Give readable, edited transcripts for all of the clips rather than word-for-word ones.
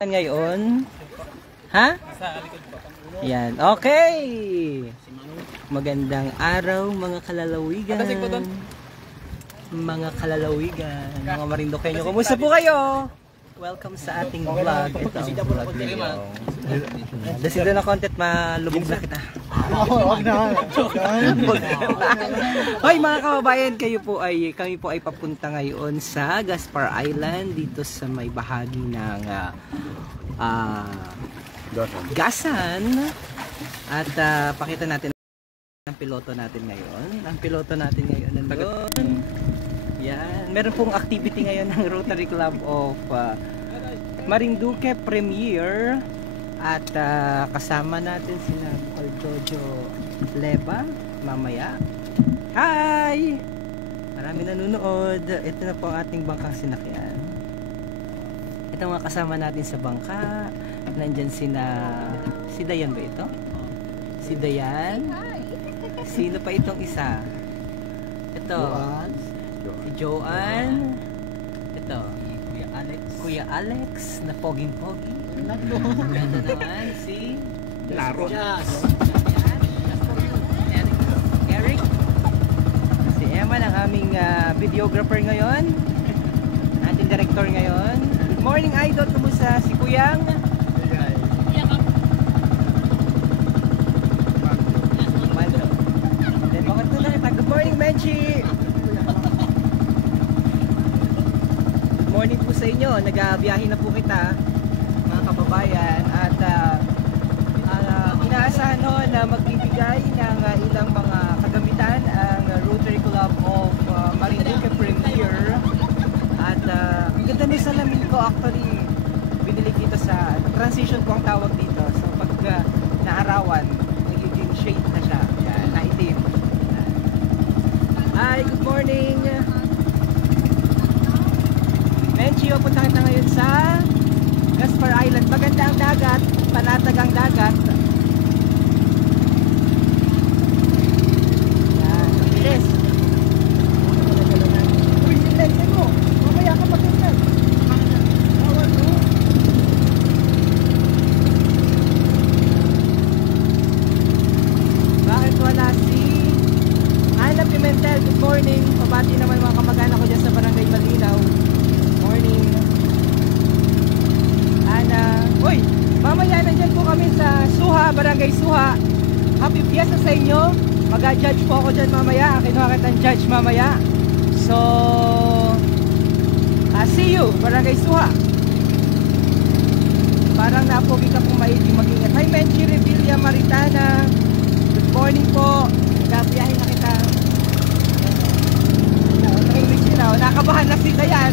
Ngayon, ha? Yan, okay. Magandang araw mga kalalawigan. Mga kalalawigan, mga Marinduqueño. Kumusta po kayo? Welcome sa ating vlog. Ito ang vlog video. Dasido na content, malubog na kita. Hoy mga kababayan, kami po ay papunta ngayon sa Gaspar Island dito sa may bahagi ng Gasan. At pakita natin ang piloto natin ngayon. Ang piloto natin ngayon nandun. Yan. Meron pong activity ngayon ng Rotary Club of Marinduque Premier. At kasama natin sina Jojo Leba mamaya. Hi! Marami nanonood. Ito na po ang ating bangkang sinakyan. Ito mga kasama natin sa bangka. Nandyan si Dayan ba ito? Si Dayan. Sino pa itong isa? Ito. Si Joanne. Ito. Kuya Alex na poging-pogi. Ito naman si Laro. Eric. Si Emma ang aming videographer ngayon. Ating director ngayon. Good morning idol. Kumusta si Kuyang? Good morning Menchi. Good morning po sa inyo. Nagabiyahe na po kita mga kababayan. At inaasahan ho na magbibigay ng ilang mga kagamitan ang Rotary Club of Marinduque Premier. At ang ganda ng salamin ko, actually binili dito sa transition po ang tawag dito. So pag naarawan, magiging shade na siya. Yan, naitim. Hi, good morning. Menchio, punta kita ngayon sa Gaspar Island. Maganda ang dagat, panatag ang dagat. Yan, bilis. Uy, silense mo. Mamaya ka mag-silense. Bawal mo. Bakit wala si Ana Pimentel? Good morning. Pabati naman mga kamag-anak ko dyan sa Barangay Malinaw. Morning. Ana. Uy, mamaya nandyan po kami sa Suha, Barangay Suha. Happy Fiesta sa inyo. Mag-judge po ako dyan mamaya. Kinuha kitang judge mamaya. So, see you, Barangay Suha. Parang napogi ka pong maigi mag-ingat. Hi, Menchi Revilla Maritana. Good morning po. Nagabiyahin na kita. Nakabahan na si Dayan.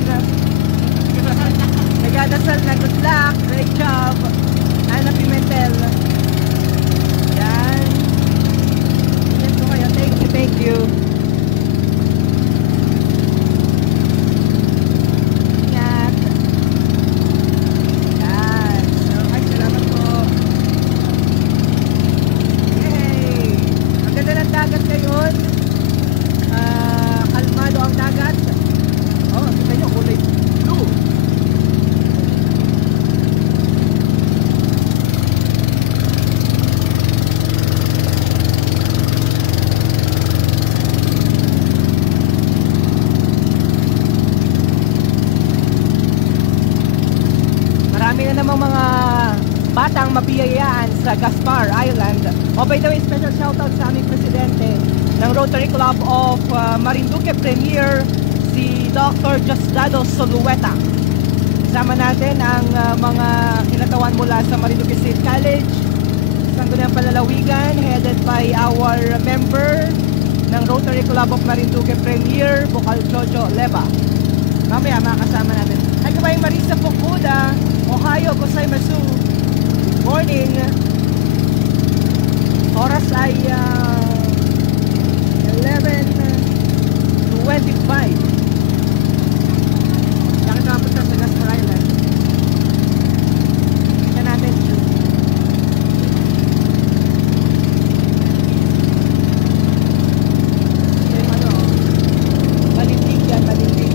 Nagdadasal na good luck. Great job. Ana Pimentel. Yan. Yan po kayo. Thank you. Ingat. Yan. So, ay, salamat po. Yay! Ang ganda ng dagat ngayon. Kalmado ang dagat. Oh, kita nyo, kulay blue. Marami na namang mga batang mabiyayaan sa Gaspar Island. Oh, by the way, special shoutout sa aming presidente ng Rotary Club of Marinduque Premier, si Dr. Diosdado Solueta. Kasama natin ang mga kinatawan mula sa Marinduque State College, Sangguniang Palalawigan, headed by our member ng Rotary Club of Marinduque Premier, Bukal Jojo Leba. Mamaya makakasama natin. Hi kabayang Marisa Fukuda, Ohio, Gozaimasu. Good morning. Oras ay 11:25. Nakakapunta sa Gaspar Island. Tignan natin. Yung malindig yan, malindig.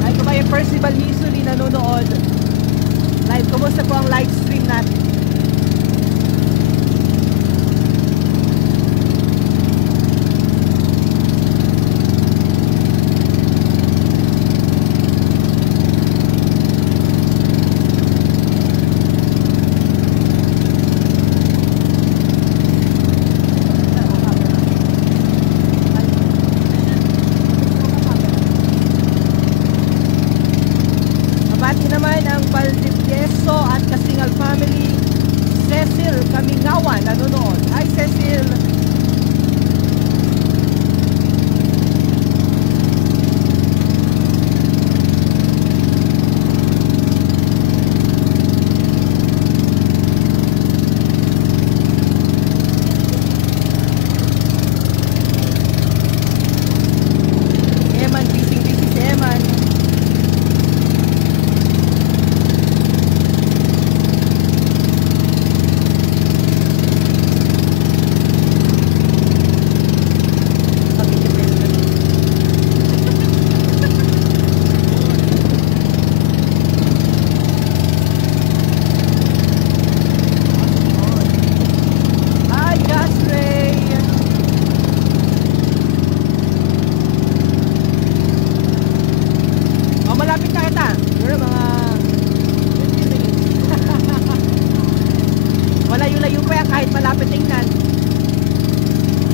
Ay, kabayan Percival Misuli nanonood. Live, kumusta po ang live stream natin? Mabati naman ang Valdivieso at Kasingal family. Cecil Kamingawan nanonood. Hi Cecil! Eman, busy si Eman. Hi, Jasray! Oh, malapit na kita. Siguro mga 15 minutes. Malayo-layo pa yan kahit malapit tingnan.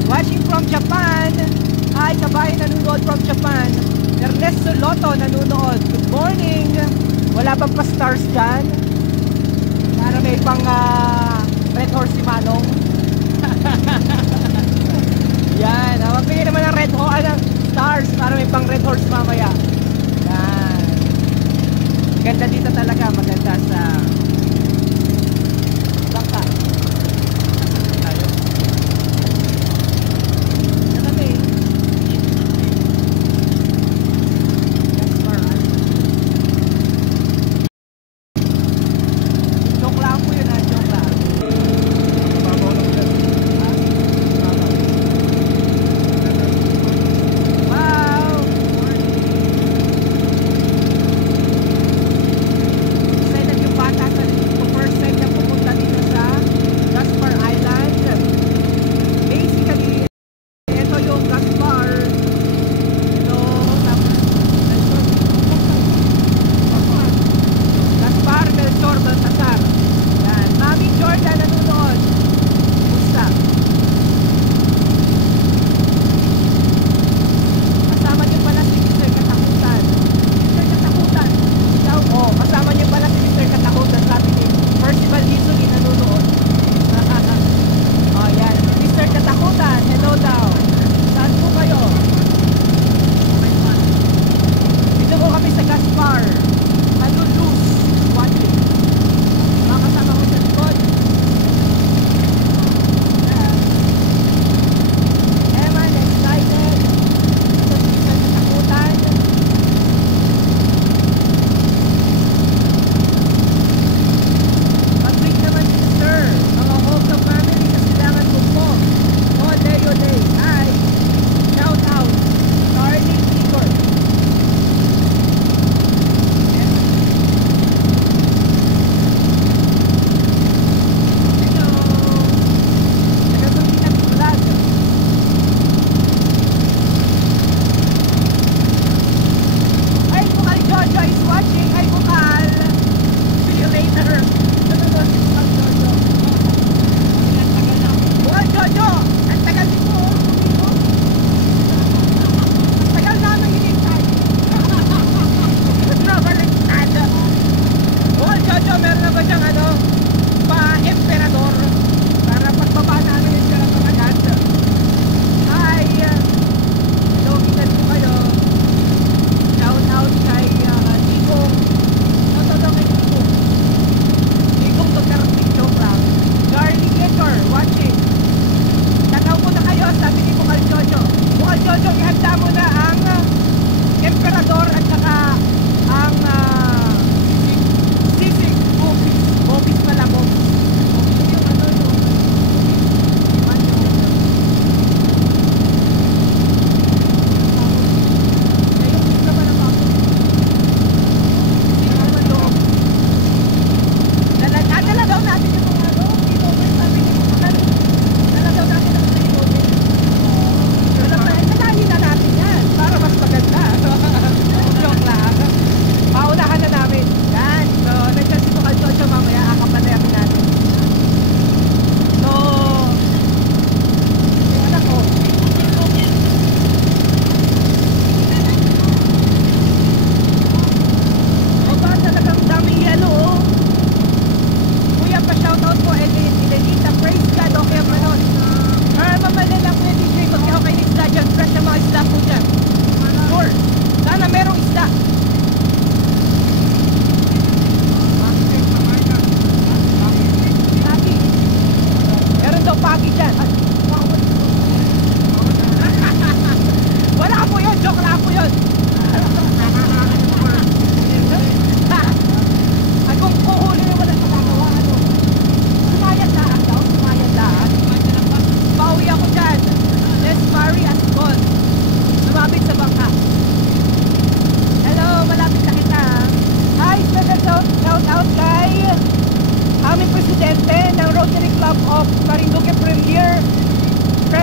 Watching from Japan. Hi, kabayan nanonood from Japan. Ernesto Loto nanonood. Good morning. Wala bang pa-stars dyan? Para may pang Red Horse si Manong. Yan. Magbigay naman ng ng stars para may pang Red Horse mamaya. Yan. Ganda dito talaga. Maganda sa bangka. Tayo. Yan kami. That's alright. Joke lang po yun ha. Joke lang. Wow! Excited yung bata sa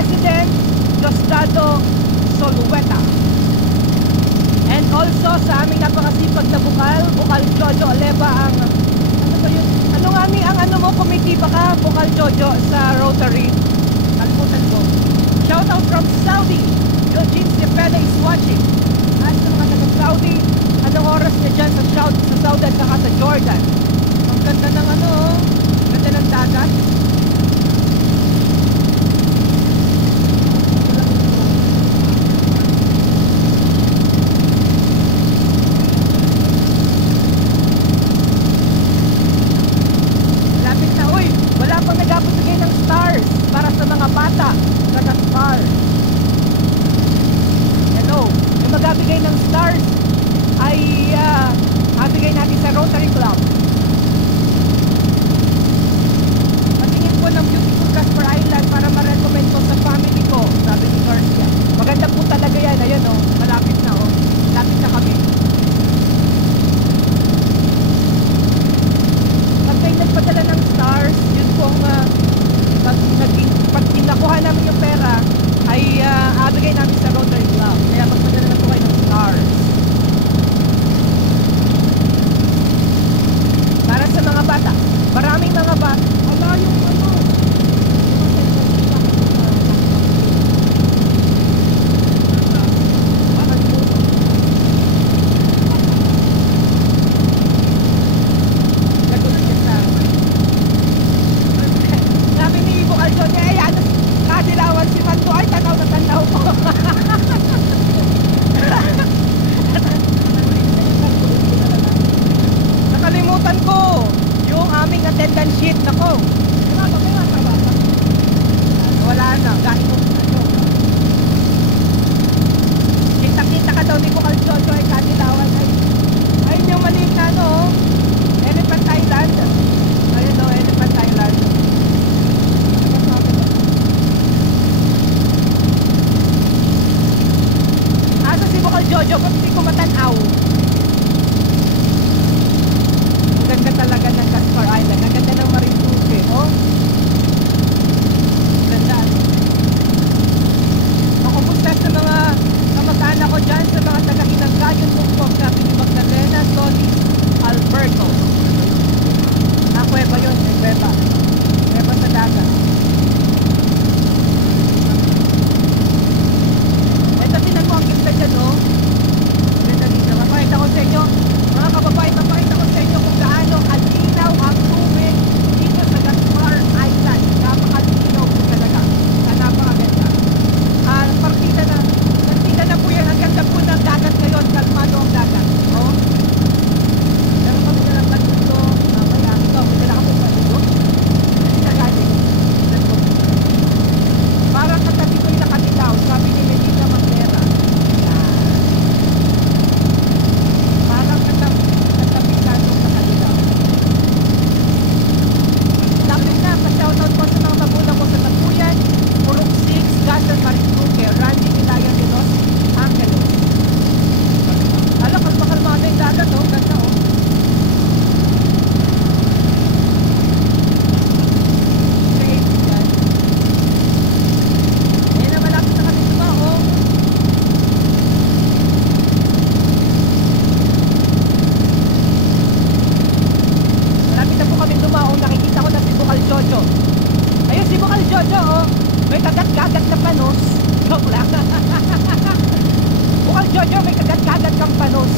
President Diosdado Solueta. And also sa aming napakasipag na Bukal Jojo Oleva ang ano ba yun? Ano nga ni ang ano mo komitiba ka Bukal Jojo sa Rotary? Kalimutan ko. Shout out from Saudi. Eugene Cepeda is watching. At sa mga taga Saudi, anong oras niya dyan sa Saudi at saka sa Jordan? Ang ganda ng ano, ganda ng dagat. Lapit na, uy, wala pang nagpapatigay ng stars para sa mga bata sa Gaspar. Hello, yung magbibigay ng stars ay abigay natin sa Rotary Club. Patingin po ng beautiful Gaspar Island para ma-recommend ko sa family ko, sabi ni Garcia. Maganda po talaga yan, ayun oh, malapit na oh, malapit na kami. Pag kayo nagpadala ng stars, yun pong pag nakuha namin yung pera ay abigay namin sa Rotary Club. Kaya magpadala na po kayo ng stars para sa mga bata. Maraming mga bata. Ala yung ano, sabi ni Ibo Aljon niya, ay ano, kadilawan si Mando, ay tanaw na tanaw ko. Nakalimutan ko yung aming attendance sheet. Nako, wala na, gahin mo. Kita-kita ka daw ni Ibo Aljon, ay kadilawan, ay yung maliit na ano, Elephant Island. Ayun o, Elephant Island. Asa si Bukal Jojo, ba't hindi ko matanaw? Ang ganda talaga ng Gaspar Island. Ang ganda ng Marinduque, oh. Ganda. Makumusta sa mga kamag-anak ko dyan, sa mga taga-Hinanggayon Mungkog, sabi ni Magdalena Solis Alberto. Kuweba yun, kuweba. Kuweba sa dagat. Ito, tinan mo ang ganda dyan, oh. Ganda dito. Mapakita ko sa inyo, mga kababayan, mapakita ko sa inyo kung gaano kalinaw ang tubig dito sa Gaspar Island. Napakalinaw po talaga. Napakaganda. Partida na po yan. Ang ganda po ng dagat ngayon. Kalmado ang dagat. Oh. Meron kami na lang dito. Parang katabi ko yung nakatilaw, sabi ni Melita Mandera. Parang katabi ka nung nakatilaw. Lapit na, pa-shoutout po sa mga magulang ko sa Tagpuyan, Purok 6, Gaston Marinduque, Randy Milaya de Los Angeles. Alam, kalma-kalmado yung dagat, oh, ganda, oh. Ayun si Bukal Jojo, oh. May kagat-kagat na panos. Joke lang. Bukal Jojo, may kagat-kagat kang panos.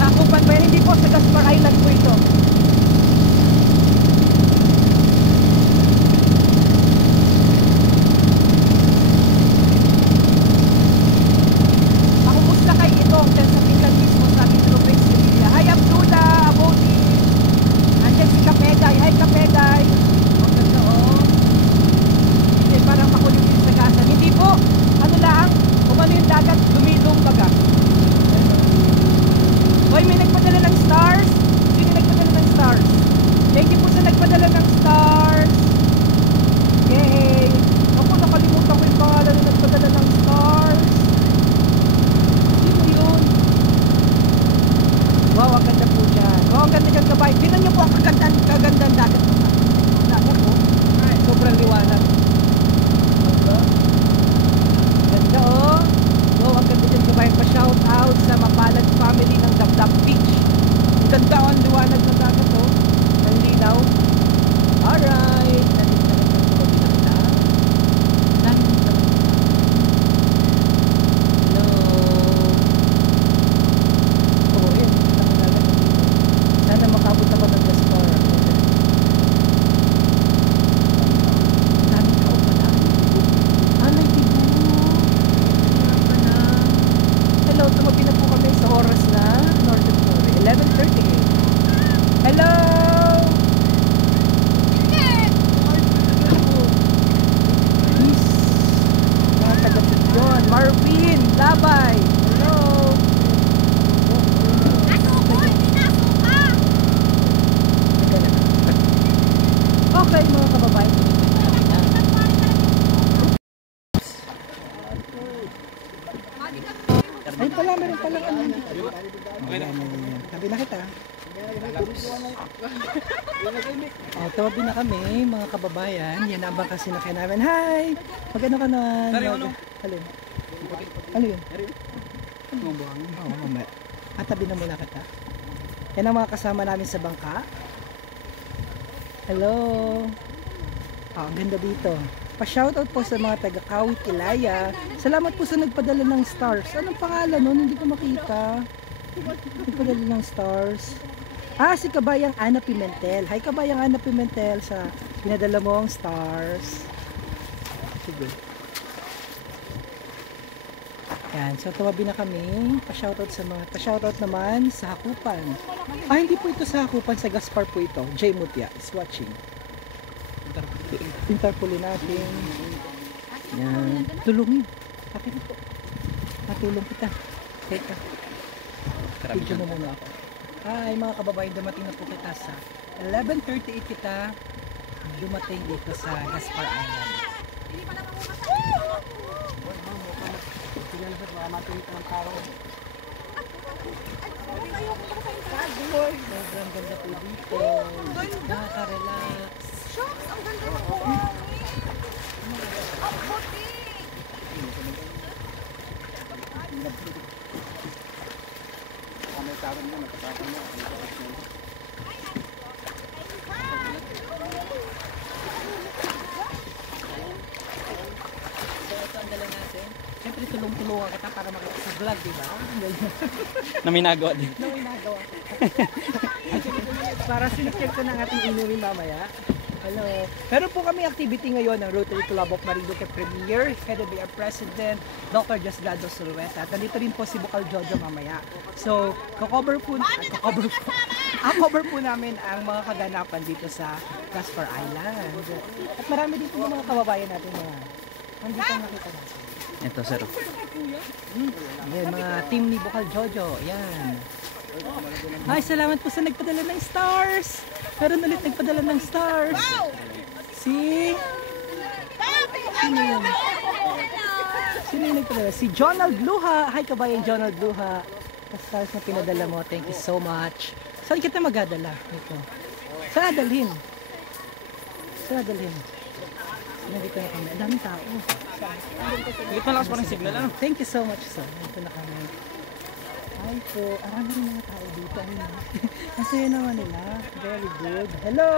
Nakupan ba yan? Hindi po sa Gaspar Island po ito. Makumusta kay itong dyan sa Finland mismo sa ating Rubens Sevilla. Hi Abdullah, Abodi. Andyan si Kapeday. Hi Kapeday. Ang ganda, oh. Hindi, parang makulit din sa gasan. Hindi po, ano lang, kumano yung dagat, dumilong baga. Hoy, may nagpadala ng stars. Sino nagpadala ng stars? Thank you po sa nagpadala ng stars. Yay! Ako, nakalimutan ko yung pangalan na nagpadala ng stars. Sino yun? Wow, ang ganda po dyan. Wow, ang ganda dyan kabay. Tingnan nyo po ang kagandang dagat. Dagat po. Sobrang liwanag. Ganda oh. Wow, ang ganda dyan kabayan. Pa-shout out sa mapalad family ng Dabdab Beach. Ang ganda oh, ang liwanag ng dagat oh. Ang linaw. Alright. Nandito na lang sa tuloy na. Nandito na lang. Hello. Oh, yun. Ang dagat dito. Sana makabot ako ng Gaspar. Daming tao pala. Alay, tibo. Hello, tumabi na po kami sa oras na Northern Glory. 11:38. Hello! Peace. Mga taga-Tidyon. Marvin, Labay. Hello! Okay, mga kababayan. Ay pala, meron palang ano. Tabi na kita. Tawabi na kami, mga kababayan. Yan ang bangka sinakay namin. Hi! Magano ka na? Alin? Ano yun? Oo, mamaya. Tabi na muna kita. Yan ang mga kasama namin sa bangka. Hello! Ang ganda dito. Pa-shoutout po sa mga taga-Kawit, Ilaya. Salamat po sa nagpadala ng stars. Anong pangalan nun? Hindi ko makita. Nagpadala ng stars. Si Kabayang Ana Pimentel. Hi Kabayang Ana Pimentel sa pinadala mo ang stars. Sige. Yan. So tumabi na kami. Pa-shoutout sa mga pa-shoutout naman sa Hakupan. Hindi po ito sa Hakupan. Sa Gaspar po ito. Jay Mutia is watching. Interpoli natin. Yan. Tulungin. Akin po. Matulong kita. Teka. Video mo muna ako. Hi mga kababayan, dumating na po kita sa 11:38 kita dumating dito sa Gaspar Island. Sobrang ganda po dito. Nakaka-relax. Shocks! Ang ganda ng buwan! Ang puti! So ito ang dala natin. Siyempre tulong-tulungan kita para makita sa vlog, diba? Na may nagawa din. Na may nagawa. Para sinikip ko ng ating inumin mamaya. Hello. Meron po kami activity ngayon ng Rotary Club of Marinduque Premier, headed by our President, Dr. Diosdado Sulueta. At nandito rin po si Bukal Jojo mamaya. So, cover po namin ang mga kaganapan dito sa Gaspar Island. At marami din po mga kababayan natin mga nandito nakita natin. Ito, sir. Yan, mga team ni Bukal Jojo. Yan. Ay, salamat po sa nagpadala ng stars. Meron ulit nagpadala ng stars. Si... Sino yun? Sino yung nagpadala? Si Jonald Luha. Hi kabayan Jonald Luha. Stars na pinadala mo. Thank you so much. Saan kita magadala? Ito. Saan dalhin? Saan dalhin? Nandito na kami. Ang daming tao. Higit malakas pa ng signal, ano? Thank you so much, sir. Nandito na kami. Hi po. Arami rin mga tao dito. Ang saya naman nila. Very good. Hello!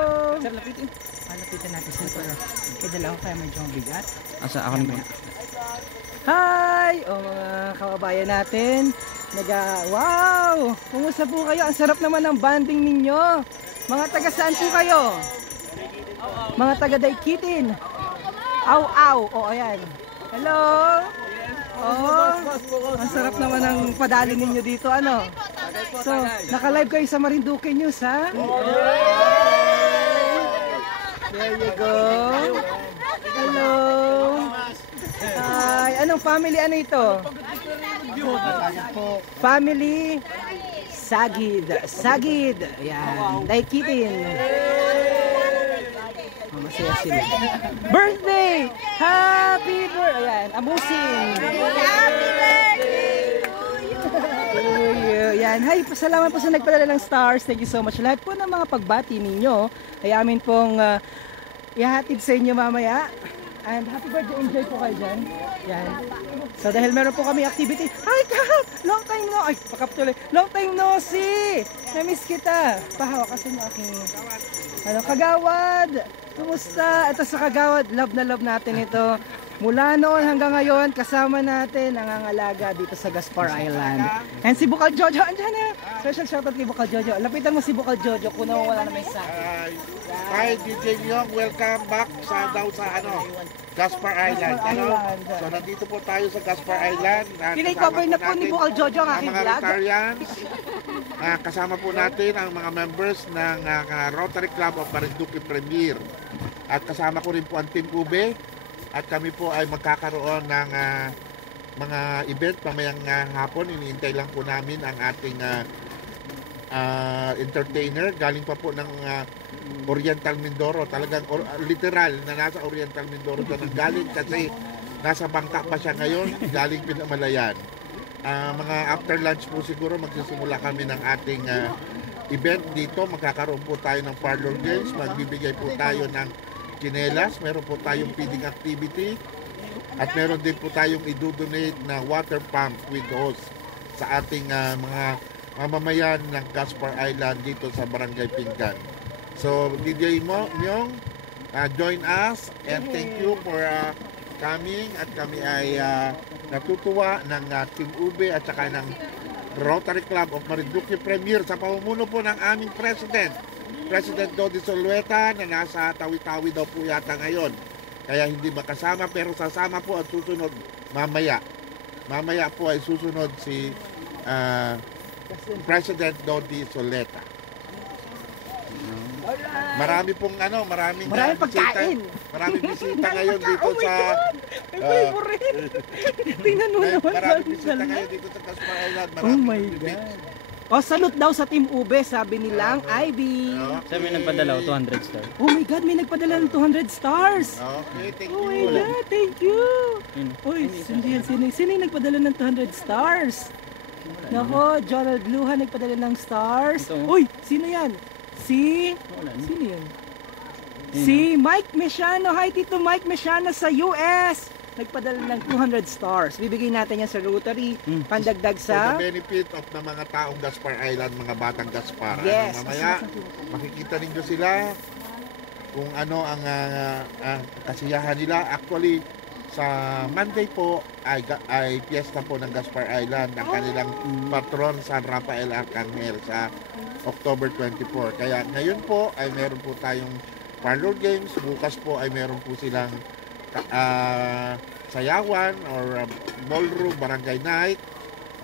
Sir, lapitin. Lapitin natin sir. Pero kaya ko kaya medyo bigat. Asa, ako na ba? Hi! O mga kababayan natin. Wow! Kumusta po kayo? Ang sarap naman ng banding ninyo. Mga taga saan po kayo? Mga taga Daikitin. Aw-aw. O, ayan. Hello! Ang sarap naman ng padali ninyo dito, ano? So, naka-live kayo sa Marinduque News, ha? There you go. Hello. Hi. Anong family? Ano ito? Family Sagid. Sagid. Ayan. Daikitin. Masaya sila. Birthday! Happy birthday! Ayan, amusing. Happy birthday to you! Ayan, hi, pasalamat po sa nagpadala ng stars. Thank you so much. Lahat po ng mga pagbati ninyo ay amin pong ihahatid sa inyo mamaya. And happy birthday, enjoy po kayo dyan. Yan. So dahil meron po kami activity. Hi, Kap! Long time no... Ay, pakap tuloy. Long time no see! Na-miss kita. Pahawa kasi ng aking... Kagawad! Kumusta? Ito sa Kagawad, love na love natin ito. Mula noon hanggang ngayon, kasama natin ang angalaga dito sa Gaspar Island. And si Bukal Jojo, andyan na. Special shoutout kay Bukal Jojo. Lapitan mo si Bukal Jojo kung nawawala na may sa. Hi, DJ Nyong, welcome back sa Gaspar Island. So nandito po tayo sa Gaspar Island. Kini-cover na po ni Bukal Jojo ang aking mga vlog. Rotarians. Kasama po natin ang mga members ng Rotary Club of Marinduque Premier. At kasama ko rin po ang Team Ube. At kami po ay magkakaroon ng mga event pamayang hapon. Iniintay lang po namin ang ating entertainer. Galing pa po ng Oriental Mindoro. Talagang literal na nasa Oriental Mindoro siya nang galing kasi nasa Bangka pa siya ngayon. Galing Pinamalayan. Mga after lunch po siguro magsisimula kami ng ating event dito. Magkakaroon po tayo ng parlor games. Magbibigay po tayo ng chinelas, meron po tayong feeding activity at meron din po tayong i-donate na water pump with hose sa ating mga mamamayan ng Gaspar Island dito sa Barangay Pinggan. So DJ Nyong, join us and thank you for coming at kami ay natutuwa ng Team Ube at saka ng Rotary Club of Marinduque Premier sa pamumuno po ng aming President Dodi Solueta na nasa Tawi-Tawi daw po yata ngayon. Kaya hindi makasama pero sasama po at susunod mamaya. Mamaya po ay susunod si President Dodi Solueta. Marami pong maraming pagkain. Maraming bisita ngayon dito sa favorite. Tingnan mo naman. Maraming bisita ngayon dito sa Gaspar Island. Oh my God. Salute daw sa Team Ube, sabi nilang Ivy. Sir, may nagpadala 200 star. Oh my God, may nagpadala ng 200 stars. Okay, thank Oh you. my God, thank you. Yun. Uy, sino yung nagpadala ng 200 stars? Nako, Jonald Luha nagpadala ng stars. Ito. Uy, sino yan? Sino yan? Si Mike Mesiano. Hi, Tito Mike Mesiano sa US. Nagpadala ng 200 stars. Bibigay natin yan sa Rotary. Pandagdag For sa... the benefit of ng mga taong Gaspar Island, mga batang Gaspar. Yes. Mamaya, makikita ninyo sila kung ano ang kasiyahan nila. Actually, sa Monday po ay piyesta po ng Gaspar Island, ang kanilang patron San Rafael Arcangel sa October 24. Kaya ngayon po ay meron po tayong parlor games. Bukas po ay meron po silang sayawan or ballroom, barangay night.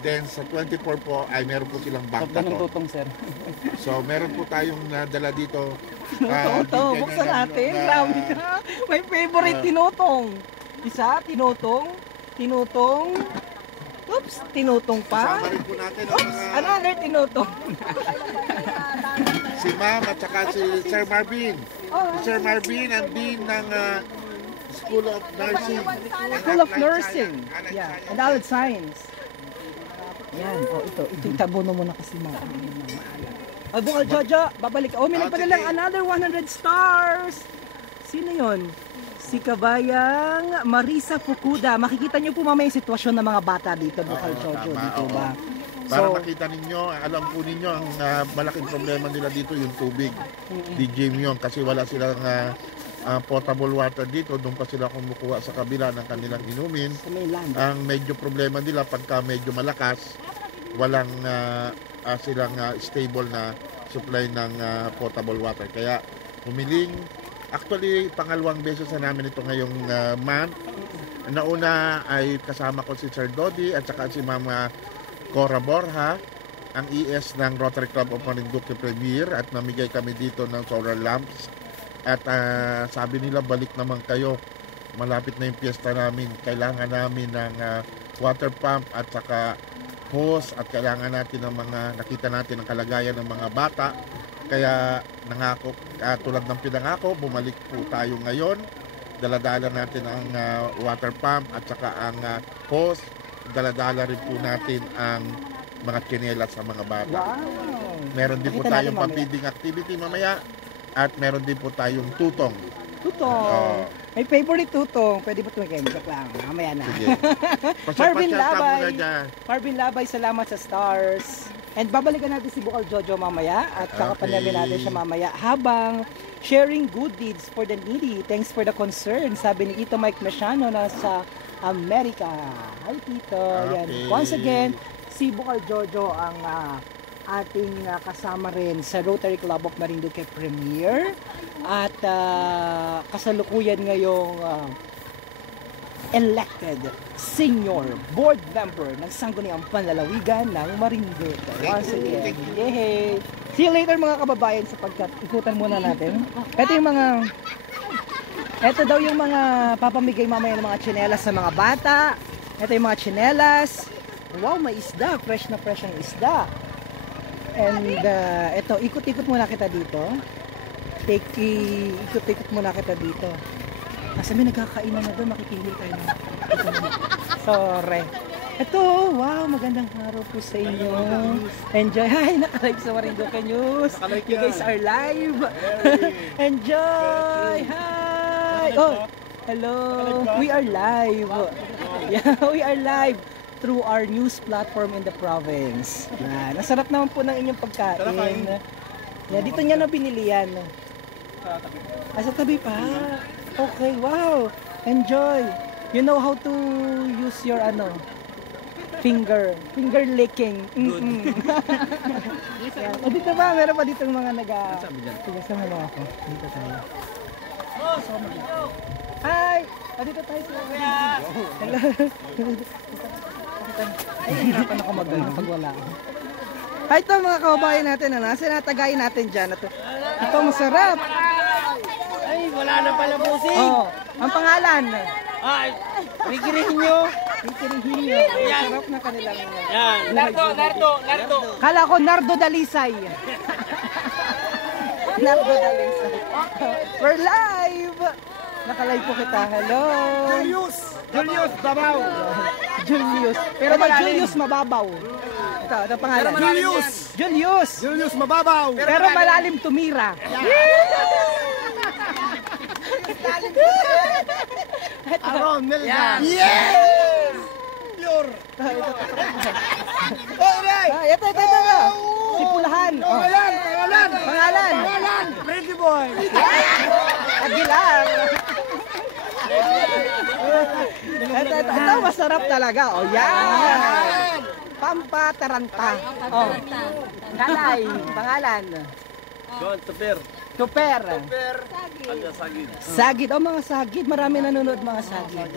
Then sa 24 po ay meron po silang Kapta ng bangkaton. tutong, sir. So meron po tayong nadala dito. Tinotong. Buksan natin. Grabe ka. My favorite tinotong. Isa, tinotong. Oops, tinotong pa. Kasama rin po natin ang Oops, another tinotong. si Ma'am at saka si Sir Marvin. Si Sir Marvin ang Dean ng School of Nursing. School of Nursing. Yeah, and Allied Science. Yan, ito itabono mo na kasi mga Ay, Bukal Jojo, babalik. May nagpadalang another 100 stars. Sino yon? Si Kabayang Marisa Fukuda. Makikita niyo po mamaya yung sitwasyon ng mga bata dito, Bukal Jojo, tama, dito ba? Para makita ninyo, alam po ninyo ang malaking problema nila dito yung tubig. DJ Myong kasi wala silang potable water dito. Doon pa sila kumukuha sa kabila ng kanilang inumin. Sa mainland. Ang medyo problema nila pagka medyo malakas, walang silang stable na supply ng potable water. Kaya humiling, actually pangalawang beses na namin ito ngayong month. Nauna ay kasama ko si Sir Dodi at saka si Mama Cora Borja, ang ES ng Rotary Club of Marinduque Premier, at namigay kami dito ng solar lamps. At sabi nila balik naman kayo, malapit na yung piyesta namin, kailangan namin ng water pump at saka hose at kailangan natin ng mga, nakita natin ang kalagayan ng mga bata. Kaya nangako, tulad ng pinangako, bumalik po tayo ngayon. Daladala natin ang water pump at saka ang hose. Daladala rin po natin ang mga tsinelas sa mga bata. Wow! Meron din po Nakita tayong natin mamaya. pampiding activity mamaya at meron din po tayong tutong Tutong. May favorite tutong. Pwede ba tumigay? Joke lang. Mamaya na. Sige. Marvin Pasyal ka Labay. muna dyan. Marvin Labay, salamat sa stars. And babalikan natin si Bukal Jojo mamaya at kakapanamin natin siya mamaya habang sharing good deeds for the needy. Thanks for the concern. Sabi ni Tito Mike Mesiano na sa Amerika. Hi Tito. Yan. Okay. Once again, si Bukal Jojo ang ating kasama rin sa Rotary Club of Marinduque Premier at kasalukuyan ngayong elected senior board member ng Sangguniang Panlalawigan ng Marinduque. Once again, yay! See you later mga kababayan sapagkat ikutan muna natin. Ito daw yung mga papamigay mamaya ng mga tsinelas sa mga bata. Ito yung mga tsinelas. Wow, may isda. Fresh na fresh ang isda. And ito, ikot-ikot muna kita dito. Ikot-ikot muna kita dito. Kasi may nagkakainan na doon, makikihil tayo na. Sorry. Ito, wow, magandang araw po sa inyo. Enjoy. Hi, naka-live sa Marinduque News. You guys are live. Enjoy. Hi. Oh, hello. We are live. Yeah, we are live through our news platform in the province. Nasarap naman po ng inyong pagkain. Yeah, dito niya na binili yan. Sa tabi pa. Okay, wow. Enjoy. You know how to use your finger licking. Yeah. Dito ba? Meron pa dito mga Sige, sama mo ako. Dito tayo. Hi! Dito tayo sa hello. Ay, hirapan ako pag wala ako. Ay, ito mga kababayan natin, sinatagayin natin dyan. Ito masarap. Ay, wala na pala busing. Oh, ang pangalan? Ay, Rikirihinyo. Rikirihinyo. Sarap na kanilang. Yan. Nardo. Kala ko Nardo Dalisay. Nardo Dalisay. We're live. Nakalive po kita. Hello. Julius Babaw. Julius. Pero Julius mababaw. Ito pangalan. Julius Mababaw. Pero malalim tumira. Aron Melga. Yes! Pure. Ito. Si Pulahan. Pangalan. Pretty boy. Aguilar. Ito masarap talaga. Oh, yan. Pampataranta. Oh. Galay. Pangalan. Don Tuper. Tuper. Anda Sagid. Sagid. Oh, mga sagid. Marami nanonood mga sagid.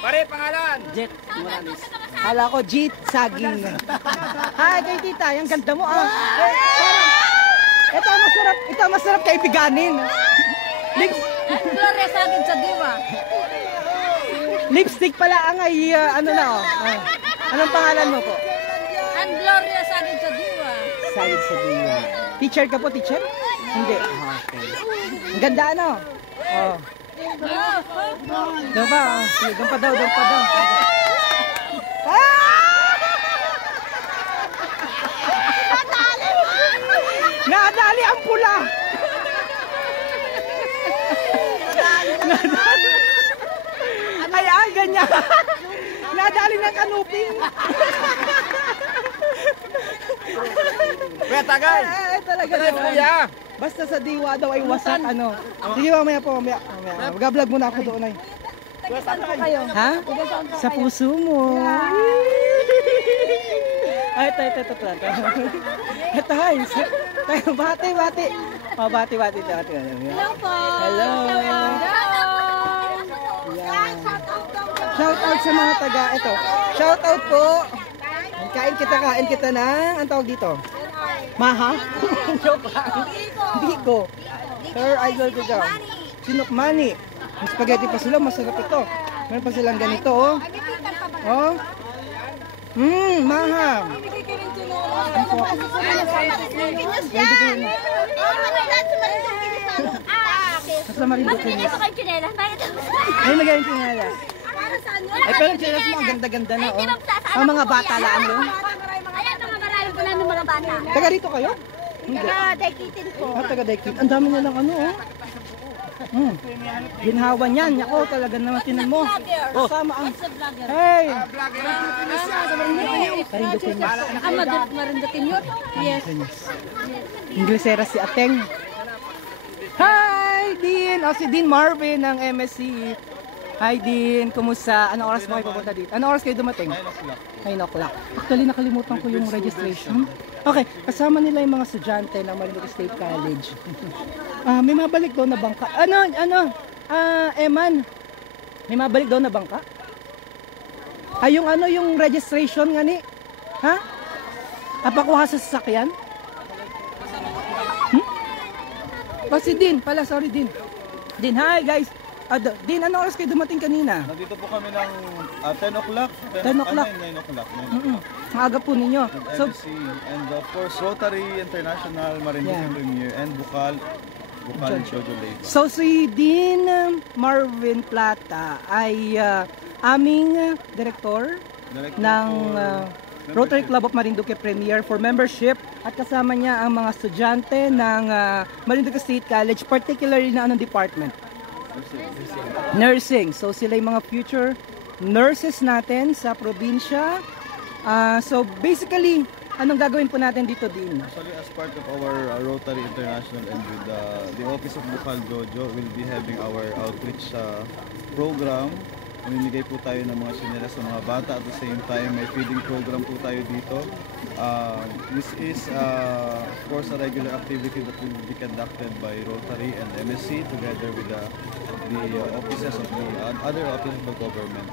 Pare pangalan. Jet Morales. Hala ko, Jeet Saging. Hi, kay tita. Yung ganda mo, ah. Ito masarap kaibiganin. Gloria sa akin sa diwa. Lipstick pala ang anong pangalan mo po? Ang Gloria sa akin sa diwa. Sagid sa diwa. Teacher ka po, teacher? Hindi. Okay. Ang ganda Oh. Doon pa. Sige, doon pa daw. Nadali ang pula. Ay, ganyan. Nadali ng kanuping. Kuya Tagay. Talaga naman. Basta sa diwa daw ay wasak Sige, mamaya po. Mag-vlog muna ako doon ay. Saan po kayo? Ha? Sa puso mo. Ay, ito. Ito, hi. Bati. Oh, bati. Hello po. Hello. Shout out sa mga taga. Ito. Shout out po. Kain kita ng, ang tawag dito? Maha? Joke lang. Biko. Sir, idol ko daw. Sinukmani. May spaghetti pa sila, masarap ito. Meron pa silang ganito, oh. Oh. Maha. Sa Marinduque News. Ay, magaling chinelas. Ay, pero chinelas mo, ang ganda-ganda na, oh. Ang mga bata laan doon. Ayan, mga marami ko lang ng mga bata. Taga rito kayo? Hindi. Taga-Daikitin po. Taga Daikit. Ang dami nilang oh. Ginhawa niyan. Ako talaga naman tinan mo. Kasama ang... It's a vlogger. Hey! Marindukin yun? Yes. Inglesera si Ateng. Hi, Dean! O, si Dean Marvin ng MSC. Hi, Dean. Kumusta? Anong oras mo kayo pupunta dito? Anong oras kayo dumating? 9 o'clock. Actually, nakalimutan ko yung registration. Okay, kasama nila yung mga estudyante ng Marinduque State College. May mabalik daw na bangka. Eman, may mabalik daw na bangka? Yung registration nga ni. Ha? Apakuha sa sasakyan? Si Din pala, sorry Din. Din, hi guys. Din, anong oras kayo dumating kanina? Nandito po kami ng 10 o'clock. 10 o'clock. 9 o'clock. Ang aga po ninyo. So, MSC, and of course Rotary International, Marinduque Yeah. Premier, and Bukal Jojo Leyva. so si Dean Marvin Plata ay aming direktor ng Rotary Club of Marinduque Premier for membership at kasama niya ang mga estudyante ng Marinduque State College, particularly na anong department? Nursing. So sila yung mga future nurses natin sa probinsya. So basically, anong gagawin po natin dito din? Actually, as part of our Rotary International and with the Office of Bukal Jojo, we'll be having our outreach program. Mamimigay po tayo ng mga sinelas sa mga bata. At the same time, may feeding program po tayo dito. This is, of course, a regular activity that will be conducted by Rotary and MSC together with the offices of the other offices of the government.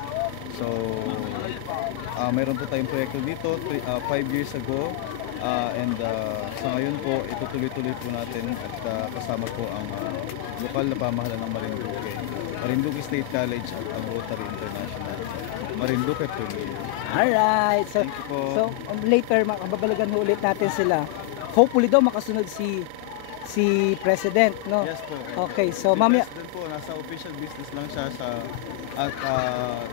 So, mayroon po tayong proyekto dito 5 years ago. And sa ngayon po, itutuloy-tuloy po natin at kasama po ang lokal na pamahalaan ng Marinduque State College at ang Rotary International. Marinduque Premier. Alright. So, Thank you po. so later, makababalagan ulit natin sila. Hopefully daw makasunod si President, no? Yes po. Okay, so Si mamaya... President po, nasa official business lang siya at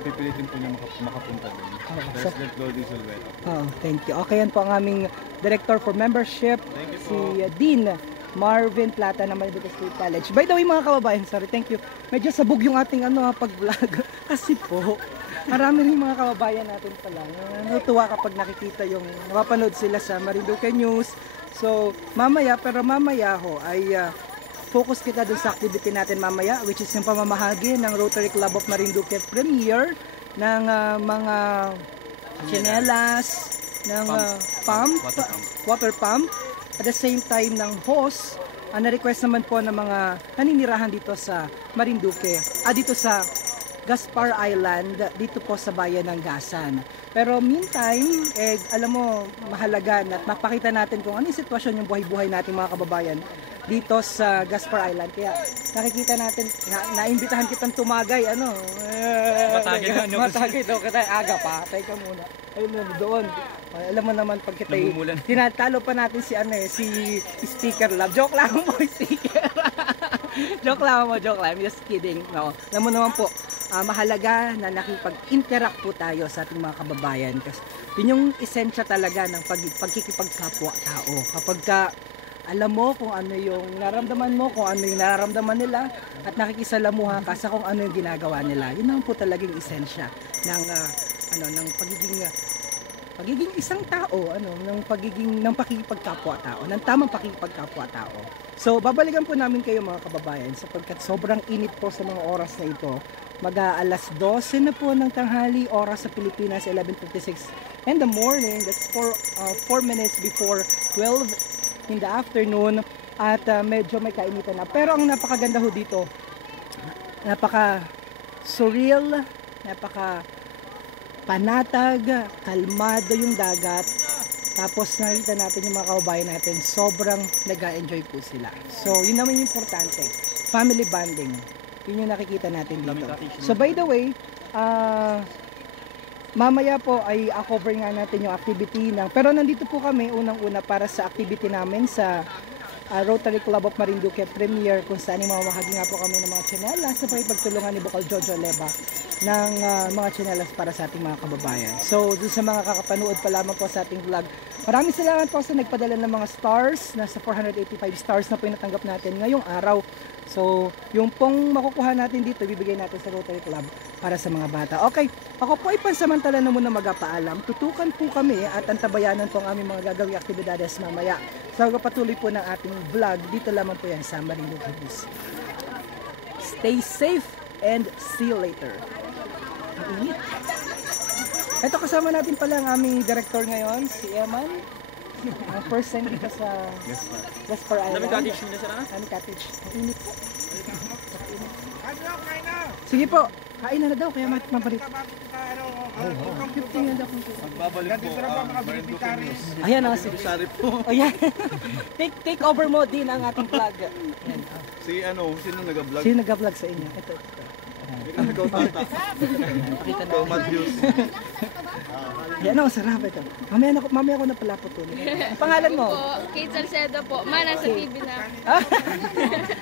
pipilitin po niya makapunta din. so- President Lodi Zulveta. Thank you. Okay, yan po ang aming Director for Membership, Thank you si po. Dean Marvin Plata ng Marinduque State College. By the way, mga kababayan, sorry, thank you. Medyo sabog yung ating pag-vlog. Kasi po, marami rin mga kababayan natin pala. Natutuwa kapag nakikita yung napapanood sila sa Marinduque News. So, mamaya ay focus kita dun sa activity natin mamaya, which is yung pamamahagi ng Rotary Club of Marinduque Premier ng mga chinelas, ng water pump, at the same time ng hose. Na-request naman po ng mga naninirahan dito sa Marinduque, dito sa Gaspar Island, dito po sa bayan ng Gasan. Pero meantime, alam mo, mahalaga na mapakita natin kung ano yung sitwasyon yung buhay-buhay natin mga kababayan dito sa Gaspar Island. Kaya nakikita natin, naimbitahan kitang tumagay, matagay daw kita, aga pa, tayo ka muna. Ayun doon. Alam mo naman pag kita tinatalo pa natin si Speaker Love. Joke lang mo, Speaker. joke lang. I'm just kidding. No. Alam mo naman po, mahalaga na nakipag-interact po tayo sa ating mga kababayan. Kasi yun yung esensya talaga ng pagkikipagkapwa-tao. Kapag alam mo kung ano yung nararamdaman mo, kung ano yung nararamdaman nila, at nakikisalamuha ka sa kung ano yung ginagawa nila. Yun naman po talagang esensya ng ng pagiging isang tao, ng pakikipagkapwa-tao, ng tamang pakikipagkapwa-tao. So, babalikan po namin kayo mga kababayan sapagkat sobrang init po sa mga oras na ito. Mag-aalas 12 na po ng tanghali, oras sa Pilipinas, 11:56 in the morning. That's 4 minutes before 12 in the afternoon. At medyo may kainitan na. Pero ang napakaganda ho dito, napaka-surreal, panatag, kalmado yung dagat. Tapos nakita natin yung mga kababayan natin, sobrang nag-enjoy po sila. So, yun naman yung importante. Family bonding. Yun yung nakikita natin dito. So, by the way, mamaya po ay cover nga natin yung activity pero nandito po kami unang-una para sa activity namin sa Rotary Club of Marinduque Premier, kung saan mamahagi nga po kami ng mga tsinelas sa pagtulungan ni Bukal Jojo Leyva ng mga tsinelas para sa ating mga kababayan. So, dun sa mga kakapanood pa lamang po sa ating vlog, Maraming salamat po sa nagpadala ng mga stars. Nasa 485 stars na po yung natanggap natin ngayong araw. So, yung pong makukuha natin dito, bibigay natin sa Rotary Club para sa mga bata. Okay, ako po ay pansamantala na muna magpaalam. Tutukan po kami at antabayanan po ang aming mga gagawing aktibidades mamaya. So, patuloy po ng ating vlog. Dito lamang po yan sa Marinduque Hills. Stay safe and see you later. Ang init. Ito kasama natin pala ang aming director ngayon, si Eman. Ang first time dito sa Gaspar Island. Aming cottage na siya na? Aming cottage. Ang init po. Sige po, kain na daw, kaya mabalik. 15 na daw. Magbabalik po Marinduque News. Ayan na si Sorry po. Ayan. take over mo din ang ating vlog. Ayan. Sino nag-vlog? Sino nag-vlog sa inyo? Ito. Ikaw tata. Pakita na. Ikaw Matthews. Yan o, sarap ito. Mamaya ako na pala po tuloy. Ang pangalan mo? Po, Kate Salcedo po. Nasa TV na.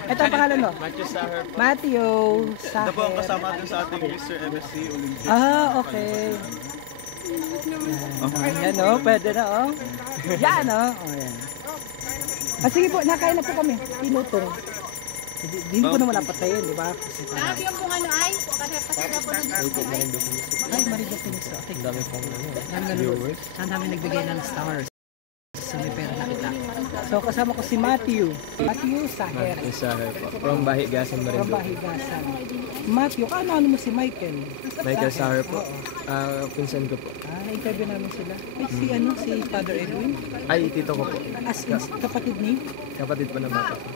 Ito ang pangalan mo? Matthew Saher. Matthew Ito po ang Saher. kasama natin sa ating Mr. MSC Olympics. Okay. Yan o, pwede na o. Yan o. Yan. Sige po, nakain na po kami. Tinutong. Hindi ko naman napatayin, di ba? Yung kung ano ay, kasi po Ay, Marinduque News. Ang dami pong viewers. Ang dami nagbigay ng stars. So, may pera na kita. So, kasama ko si Matthew. Matthew Saher. Saher po. From Bahigasan, From Marinduque. Bahigasan. Matthew, ano mo si Michael? Michael Saher po. Pinsan ko po. Na-interview namin sila. Ay, si Father Edwin. Ay, tito ko po. As in, kapatid ni? Kapatid po ng bata ko.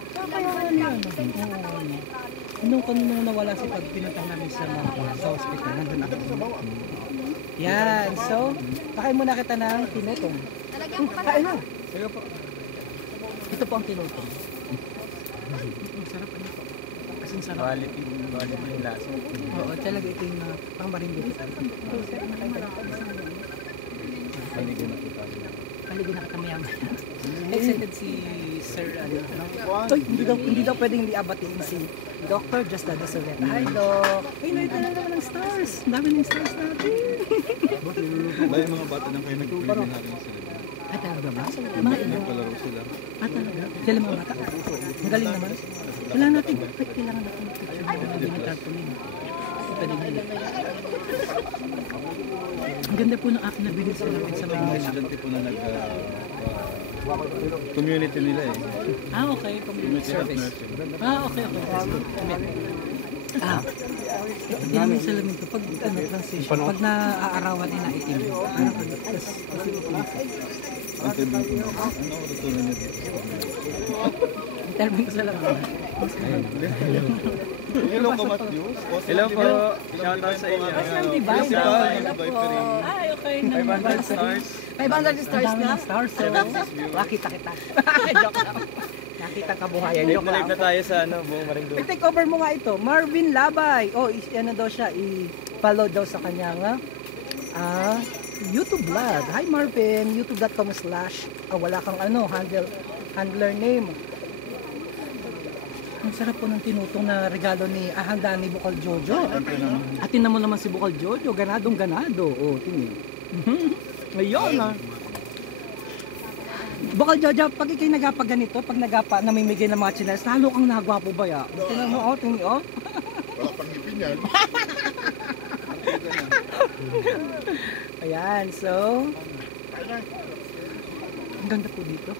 Anong kanino nawala si pag pinunta namin sa hospital, nandun ako. Yan, so, pakain muna kita ng tinutong. Kain na. Ito po ang tinutong. Ang sarap ano po. As in sarap. Quality yung lasa. Oo, talaga ito yung pang Marinduque. Paligo na po tayo. Paligo na kita maya-maya. Excited si Sir, Uy, hindi daw pwedeng abatiin si Dr. Just Dada Soleta. Hi, Doc! Ay, nakita na naman ng stars. Ang dami ng stars natin. Dahil mga bata nang kayo nag-preview natin sila. Ah, talaga ba? Mga ino. Nagpalaro sila. Ah, talaga? Sila mga bata? Ang galing naman. Wala natin. Kailangan natin picture na dinitarpunin. Pwede nila. Ang ganda po ng app na bilis namin sa Mga Manila. estudyante po na community nila eh. Okay. Community service. Nursing. Okay. Hindi namin salamin ko. Pag transition, pag naaarawan ay naitim. Kasi Interview ko na. Ano ako tutunan niyo dito? interview ko sa laman. Hello po Matthews. Hello po. Shout out sa inyo. Divine. Principal ng Viperin. Ay, okay. 500 stars. 500 stars na. Stars. Nakita kita. Joke lang. Nakita kabuhayan. Live Joke na lang. live na tayo sa buong Marinduque. I-take over mo nga ito. Marvin Labay. Ano daw siya. I-follow daw sa kanya nga. YouTube vlog. Hi Marvin. youtube.com/ wala kang handler name. Ang sarap po ng tinutong na regalo ni handa ni Bukal Jojo. Atin na mo naman si Bukal Jojo. Ganadong ganado. Tingin. Ngayon Bukal Jojo, pag ikay nagapa ganito, pag nagapa namimigay ng mga chinelas, lalo kang nagwapo ba ya? Tingnan mo, tingin Wala pang ngipin yan. Ayan, so ang ganda po dito.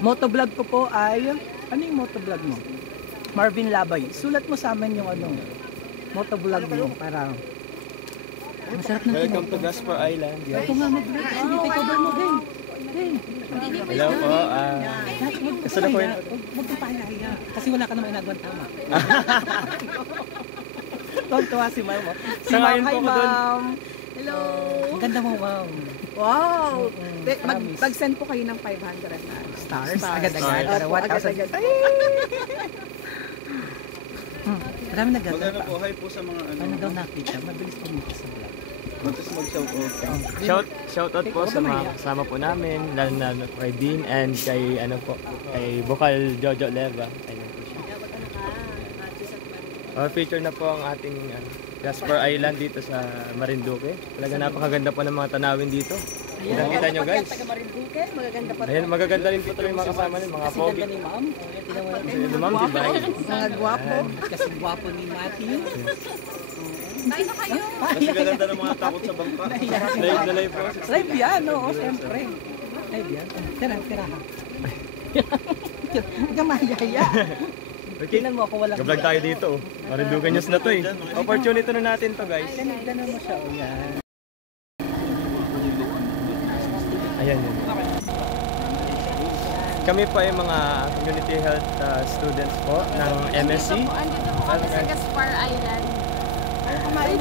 Motovlog ko po ay ano yung motovlog mo? Marvin Labay. Sulat mo sa amin yung motovlog mo para masarap ng Welcome to tinutong. Gaspar Island. Ito nga mag-vlog. Sige, take over mo din. Hello po. Gusto na po yun. Huwag ka pahiya. Kasi wala ka naman inagawan tama. Tuwa si Ma'am. Si Ma'am, hi Ma'am. Hello. Ang ganda mo, Ma'am. Wow. Promise. Mag-send po kayo ng 500 na. Stars. Agad-agad. Opo, 1,000. agad-agad. Marami nagdadal Magano pa. po, hi po sa mga Ano daw nakita? Mabilis pumita sa vlog. Matis mag-shout out. Shout out po sa mga kasama po namin, lalo na kay Dean and kay kay Bukal Jojo Leva. Ayun po siya. Feature na po ang ating Gaspar Island dito sa Marinduque. Talaga napakaganda po ng mga tanawin dito. Kita nyo guys. Taga Marinduque, magaganda pa. Ayan, magaganda rin po ito yung mga kasama nun, mga Kasi pogi. ganda ni ma'am. Tingnan mo natin. Si Ma'am, di ba? Mga gwapo. Kasi gwapo ni Matthew. Tayo na kayo. Kasi gaganda ng mga takot sa bangka. Live na live po. Live yan, oo, siyempre. Live yan. Tira ha. Huwag ka mahiyaya. Tingnan mo ako walang... Gablog tayo dito. Marinduque News na to eh. Opportunity na natin to guys. Ganun mo siya, o yan. Ayan yun. Kami po ay mga community health students po ng MSc. Andito po kami sa Gaspar Island.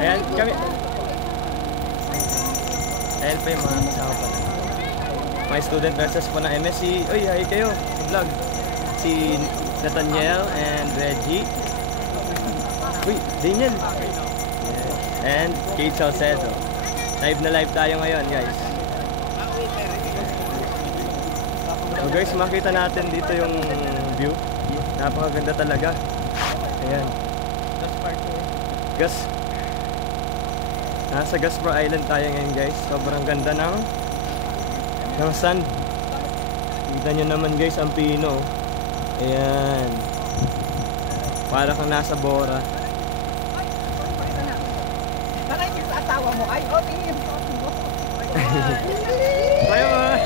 Ayan, kami. Ayan po yung mga kasama po. Mga student nurses po ng MSc. Uy, hi kayo sa vlog. Si Nathaniel and Reggie. Uy, Daniel. Yes. And Kate Salcedo. Live na live tayo ngayon guys. So guys, makita natin dito yung view. Napakaganda talaga. Ayan. Nasa Gaspar Island tayo ngayon guys. Sobrang ganda ng sand. Kita nyo naman guys ang pino. Ayan. Para kang nasa Bora. Bakit yung sa asawa mo? Ay, oh, tingin mo. Bye bye!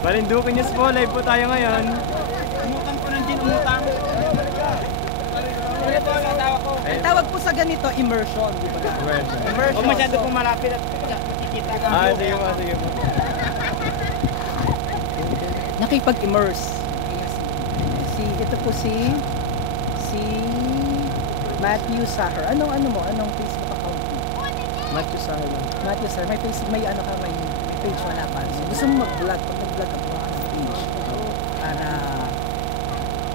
Marinduque News po, live po tayo ngayon. Umutang ko ng gin, umutang. Ang tawag po sa ganito, immersion. Di ba? Immersion. Kung masyado pong malapit at makikita ka. Sige po, sige po. Nakipag-immerse. Ito po si Matthew Sahar. Anong Facebook account mo? Matthew Sahar lang. Matthew Sahar, may Facebook, may page wala pa. So, gusto mo mag-vlog, pag nag-vlog ka po ng page. Para,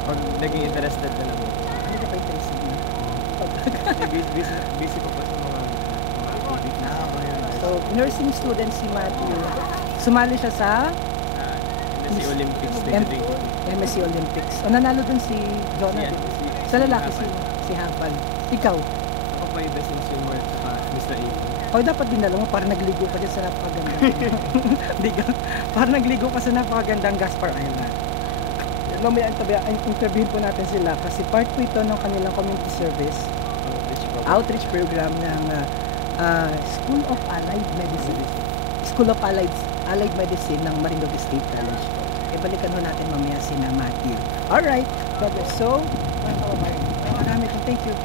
Pag naging interested ka naman. hindi ka pa interested na. Busy po sa mga activities. So, nursing student si Matthew. Sumali siya sa MSc Olympics MSc Olympics. O, nanalo dun si Jonathan. Sa lalaki si Hapan. Ikaw? Ako pa yung best in swimmer at Mr. A. O, dapat dinala mo para nagligo ka dyan sa napakaganda. Hindi ka. Para nagligo ka sa napakagandang Gaspar Island. Mamaya interview po natin sila kasi part po ito ng kanilang community service outreach program ng School of Allied Medicine. School of Allied Medicine ng Marinduque State College. Balikan ho natin mamaya si na Matthew. Alright, God bless. So, marami ito. Thank you.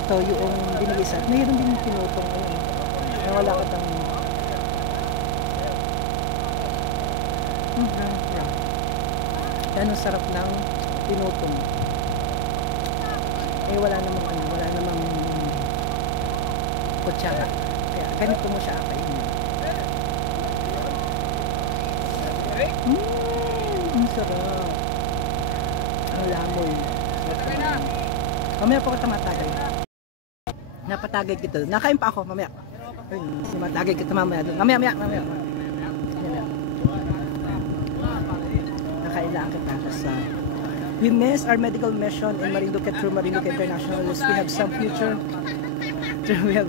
Ito yung binigay sa atin. Mayroon din pinutong ngayon. Nawala ka tang... Yan ang sarap ng pinutong. Wala namang kutsara. Kaya ganito mo siya akainin. Ang sarap. Ang lamoy. Mamaya po ka tamatagay. Napatagay kita. Nakain pa ako mamaya. Tumatagay kita mamaya. Mamaya. Nakailangan kita sa we miss our medical mission in Marinduque through Marinduque International. We have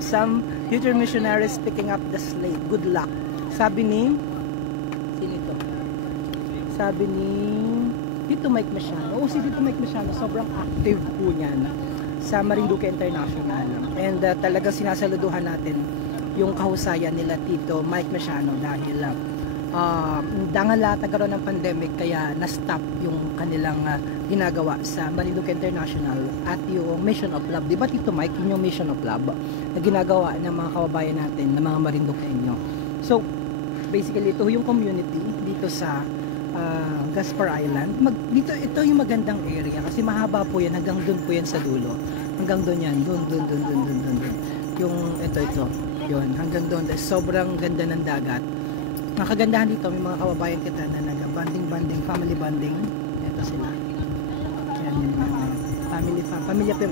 some future missionaries picking up the slate. Good luck. Sabi ni sino ito? Sabi ni Tito Mike Masiano. Si Tito Mike Masiano sobrang active po niyan sa Marinduque International. And talagang sinasaluduhan natin yung kahusayan nila Tito Mike Masiano dahil nagkaroon ng pandemic kaya na-stop yung kanilang ginagawa sa Marinduque International at yung Mission of Love. Diba Tito Mike, yung Mission of Love na ginagawa ng mga kababayan natin, ng mga Marinduqueño. So, basically ito yung community dito sa Gaspar Island. Ito yung magandang area kasi mahaba po yan, hanggang doon po yan sa dulo. Hanggang doon yan, doon. Yung ito, yun, hanggang doon. Sobrang ganda ng dagat. Ang kagandahan dito, may mga kababayan kita na nag-banding, family bonding. Ito sila.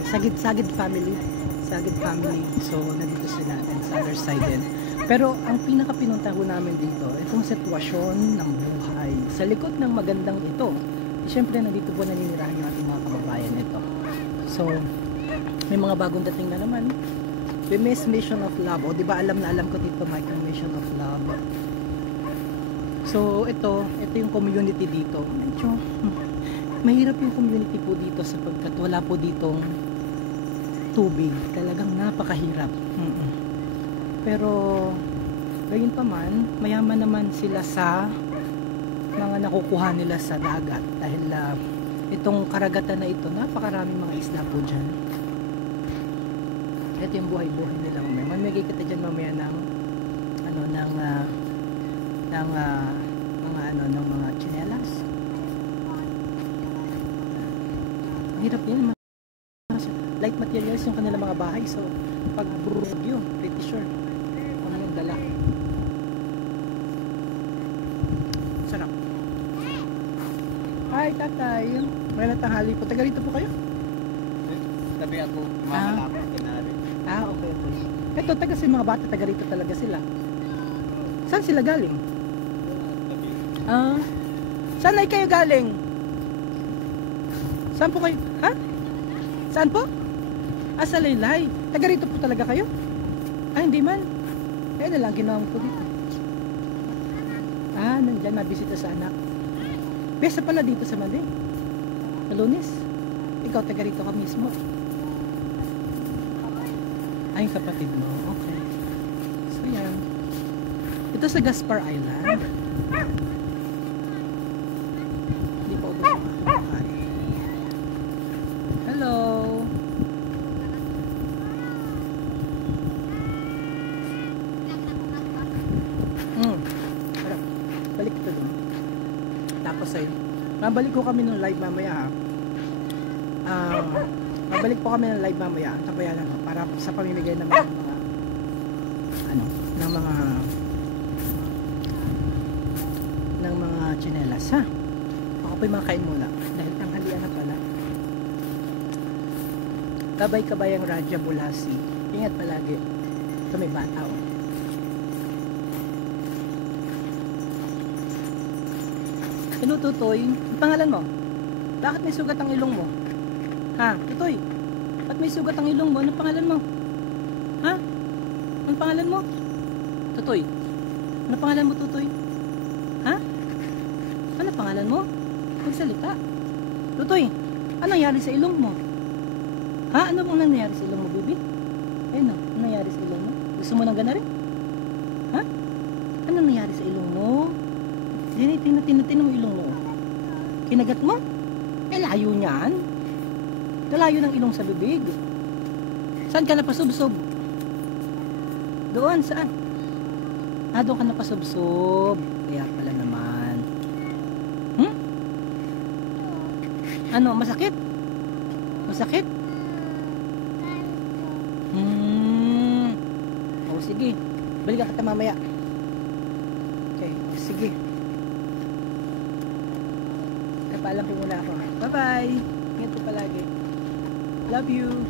Sagid family. So, nandito sila and sa other side din. Pero, ang pinaka-pinunta ko namin dito, itong sitwasyon ng buhay. Sa likod ng magandang ito, siyempre, nandito po naninirahan yung ating mga kababayan nito. So, May mga bagong dating na naman. The Mission of Love. O, di ba alam na alam ko dito, Mike, ang Mission of Love. So, ito yung community dito. Medyo, mahirap yung community po dito sapagkat wala po ditong tubig. Talagang napakahirap. Pero, gayon pa man, mayaman naman sila sa mga nakukuha nila sa dagat. Dahil itong karagatan na ito, napakaraming mga isla po dyan. Ito yung buhay-buhay nila mamaya. Mamigay kita dyan mamaya ng mga tsinelas. Ang hirap yan. Light materials yung kanilang mga bahay. So, pag burugyo, pretty sure ano yung dala. Sarap. Hi, tatay. May tanghali po. Taga rito po kayo? Tabi ako, Ah. mamalapit kinari. Okay. Ito, taga si mga bata, taga rito talaga sila. Saan sila galing? Saan ay kayo galing? Saan po kayo? Ha? Saan po? Sa Laylay. Taga rito po talaga kayo? Hindi man. Na lang ginawa ko dito. Nandyan, nabisita sa anak. Besa pala dito sa Monday. Sa Lunes. Ikaw taga rito ka mismo. Ay, kapatid mo. Okay. So, yan. Ito sa Gaspar Island. Hindi pa ubos ang bahay. Hello. Balik ito dun. Tapos ay, mabalik ko kami ng live mamaya ha. Mabalik po kami ng live mamaya. Tapayan lang para sa pamimigay ng mga tsinelas ha. Ako po'y makain muna dahil tanghalian na pala. Kabay-kabay ang Radya Bulasi. Ingat palagi. Ito may bata oh. Hello Tutoy, ang pangalan mo? Bakit may sugat ang ilong mo? Ha, Tutoy? Bakit may sugat ang ilong mo? Anong pangalan mo? Ha? Anong pangalan mo? Tutoy? Anong pangalan mo, Tutoy? Ha? Ano pangalan mo? Magsalita. Tutoy, anong nangyari sa ilong mo? Ha? Ano bang nangyari sa ilong mo, baby? Ayun o, anong nangyari sa ilong mo? Gusto mo nang gana rin? Ha? Anong nangyari sa ilong mo? Tinatin mo ilong mo. Kinagat mo? Layo niyan. Kalayo ng ilong sa bibig. Saan ka napasubsob? Doon, saan? Doon ka napasubsob. Kaya pala naman. Ano, masakit? Masakit? O, sige. Balikan kita mamaya. Okay, sige. Paalam ko muna ako. Bye-bye. Ingat po palagi. Love you.